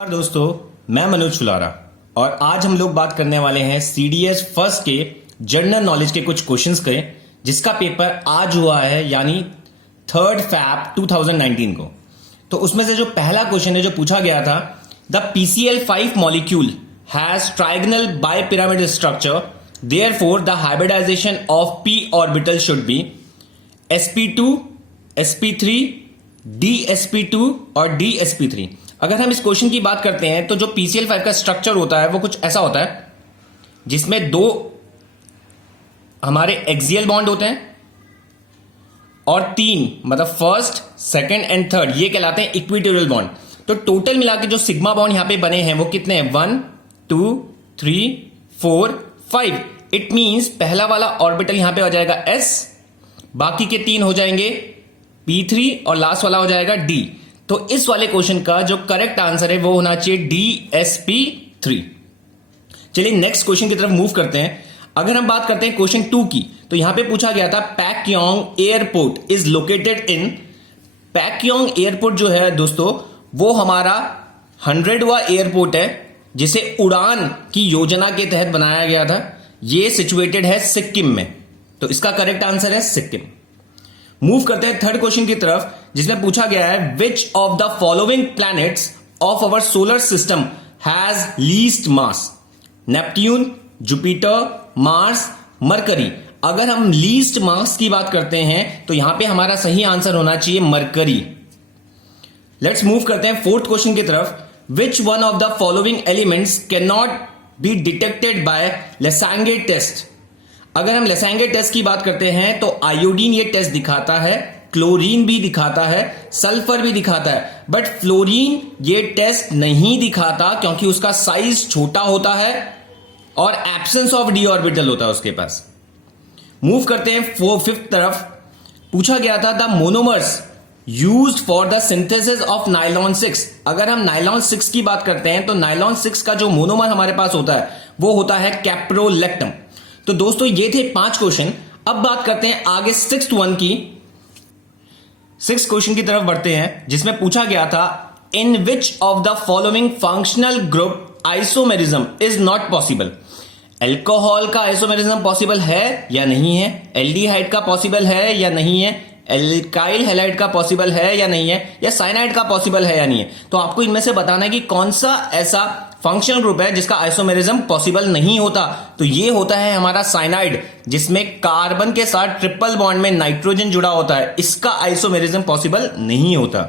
नमस्कार दोस्तों, मैं मनोज चुलारा और आज हम लोग बात करने वाले हैं सीडीएस फर्स्ट के जनरल नॉलेज के कुछ क्वेश्चंस के, जिसका पेपर आज हुआ है यानी 3 फैब 2019 को। तो उसमें से जो पहला क्वेश्चन है जो पूछा गया था, the PCl5 molecule has trigonal bipyramid structure, therefore the hybridization of p orbital should be sp2, sp3, dsp2 और dsp3। अगर हम इस क्वेश्चन की बात करते हैं तो जो PCl5 का स्ट्रक्चर होता है वो कुछ ऐसा होता है जिसमें दो हमारे एक्सियल बॉन्ड होते हैं और तीन मतलब फर्स्ट, सेकंड एंड थर्ड ये कहलाते हैं इक्विटोरियल बॉन्ड। तो टोटल मिला के जो सिग्मा बॉन्ड यहां पे बने हैं वो कितने हैं? 1 2 3 4 5। इट मींस पहला वाला ऑर्बिटल यहां पे हो जाएगा s, बाकी के तीन हो जाएंगे p3 और लास्ट वाला हो जाएगा d। तो इस वाले क्वेश्चन का जो करेक्ट आंसर है वो होना चाहिए dsp3। चलिए नेक्स्ट क्वेश्चन की तरफ मूव करते हैं। अगर हम बात करते हैं क्वेश्चन 2 की, तो यहां पे पूछा गया था Pakyong airport is located in. Pakyong airport जो है दोस्तों वो हमारा 100वां एयरपोर्ट है जिसे उड़ान की योजना के तहत बनाया गया था। ये सिचुएटेड है सिक्किम में, तो इसका करेक्ट आंसर है सिक्किम। मूव करते हैं थर्ड क्वेश्चन की तरफ, जिसमें पूछा गया है विच of the following planets of our solar system has least mass? Neptune, Jupiter, Mars, mercury. अगर हम लीस्ट मास की बात करते हैं तो यहां पे हमारा सही आंसर होना चाहिए मरकरी। लेट्स मूव करते हैं फोर्थ क्वेश्चन की तरफ। Which one of the following elements can not be detected by Lassaigne test? अगर हम लेसांगे टेस्ट की बात करते हैं तो आयोडीन ये टेस्ट दिखाता है, क्लोरीन भी दिखाता है, सल्फर भी दिखाता है, बट फ्लोरीन ये टेस्ट नहीं दिखाता क्योंकि उसका साइज छोटा होता है और एब्सेंस ऑफ डी ऑर्बिटल होता है उसके पास। मूव करते हैं फिफ्थ तरफ। पूछा गया था the monomers used for the synthesis of nylon 6। अगर हम नाइलॉन 6 की बात करते हैं तो नाइलॉन 6 का जो मोनोमर हमारे पास होता है वो होता है कैप्रोलेक्टम। तो दोस्तों ये थे 5 क्वेश्चन। अब बात करते हैं आगे सिक्स्थ वन की। सिक्स्थ क्वेश्चन की तरफ बढ़ते हैं, जिसमें पूछा गया था in which of the following functional group isomerism is not possible? Alcohol का आइसोमेरिज्म पॉसिबल है या नहीं है? एल्डिहाइड का पॉसिबल है या नहीं है? एल्काइल हैलाइड का पॉसिबल है या नहीं है? या साइनाइड का पॉसिबल है या नहीं है? तो आपको इनमें से बताना है कि कौन सा ऐसा फंक्शनल ग्रुप है जिसका आइसोमेरिज्म पॉसिबल नहीं होता। तो ये होता है हमारा साइनाइड, जिसमें कार्बन के साथ ट्रिपल बॉन्ड में नाइट्रोजन जुड़ा होता है। इसका आइसोमेरिज्म पॉसिबल नहीं होता।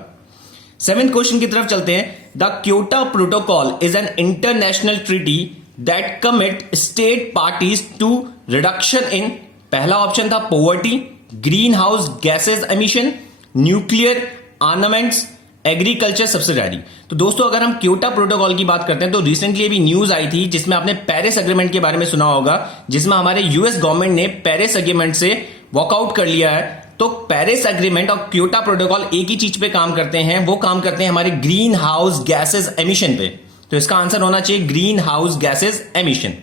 सेवेंथ क्वेश्चन की तरफ चलते हैं। The Kyoto protocol is an international treaty that commit state parties to reduction in. पहला ऑप्शन था poverty, green house gases emission, nuclear armaments, agriculture subsidiary. तो दोस्तों अगर हम क्योटो प्रोटोकॉल की बात करते हैं तो रिसेंटली अभी न्यूज आई थी जिसमें आपने पेरिस एग्रीमेंट के बारे में सुना होगा, जिसमें हमारे यूएस गवर्नमेंट ने पेरिस एग्रीमेंट से वॉकआउट कर लिया है। तो पेरिस एग्रीमेंट और क्योटो प्रोटोकॉल एक ही चीज पे काम करते हैं, वो काम करते हैं हमारे ग्रीन हाउस गैसेज एमिशन पे। तो इसका आंसर होना चाहिए green house gases emission.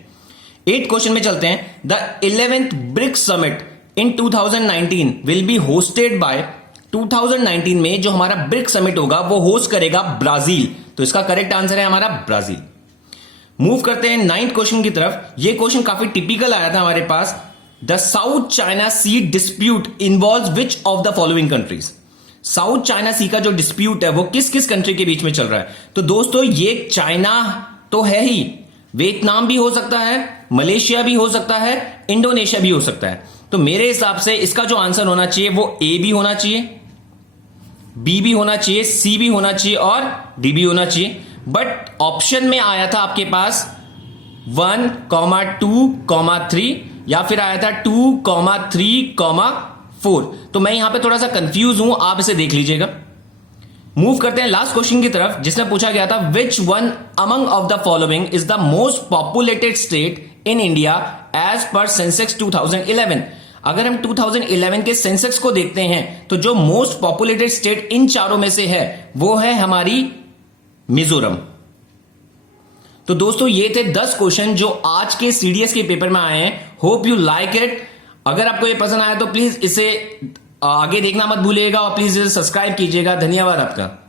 8th question में चलते हैं। The 11th BRICS summit in 2019 will be hosted by. 2019 में जो हमारा ब्रिक्स समिट होगा वो होस्ट करेगा ब्राजील। तो इसका करेक्ट आंसर है हमारा ब्राजील। मूव करते हैं 9th क्वेश्चन की तरफ। ये क्वेश्चन काफी टिपिकल आया था हमारे पास। The South China Sea dispute involve which of the following countries? South China Sea का जो डिस्प्यूट है वो किस किस कंट्री के बीच में चल रहा है? तो दोस्तों ये चाइना तो है ही, वियतनाम भी हो सकता है, मलेशिया भी हो सकता है, इंडोनेशिया भी हो सकता है। तो मेरे हिसाब से इसका जो आंसर होना चाहिए वो ए भी होना चाहिए, बी भी होना चाहिए, सी भी होना चाहिए और डी भी होना चाहिए। बट ऑप्शन में आया था आपके पास 1, 2, 3 या फिर आया था 2, 3, 4। तो मैं यहां पे थोड़ा सा कंफ्यूज हूं, आप इसे देख लीजिएगा। मूव करते हैं लास्ट क्वेश्चन की तरफ, जिसमें पूछा गया था which one among of the following is the most populated state in India as per census 2011? अगर हम 2011 के सेंसेक्स को देखते हैं तो जो मोस्ट पॉपुलेटेड स्टेट इन चारों में से है वो है हमारी मिजोरम। तो दोस्तों ये थे 10 क्वेश्चन जो आज के सीडीएस के पेपर में आए हैं। Hope you like it. अगर आपको ये पसंद आया तो प्लीज इसे आगे देखना मत भूलिएगा और प्लीज इसे सब्सक्राइब कीजिएगा। धन्यवाद आपका।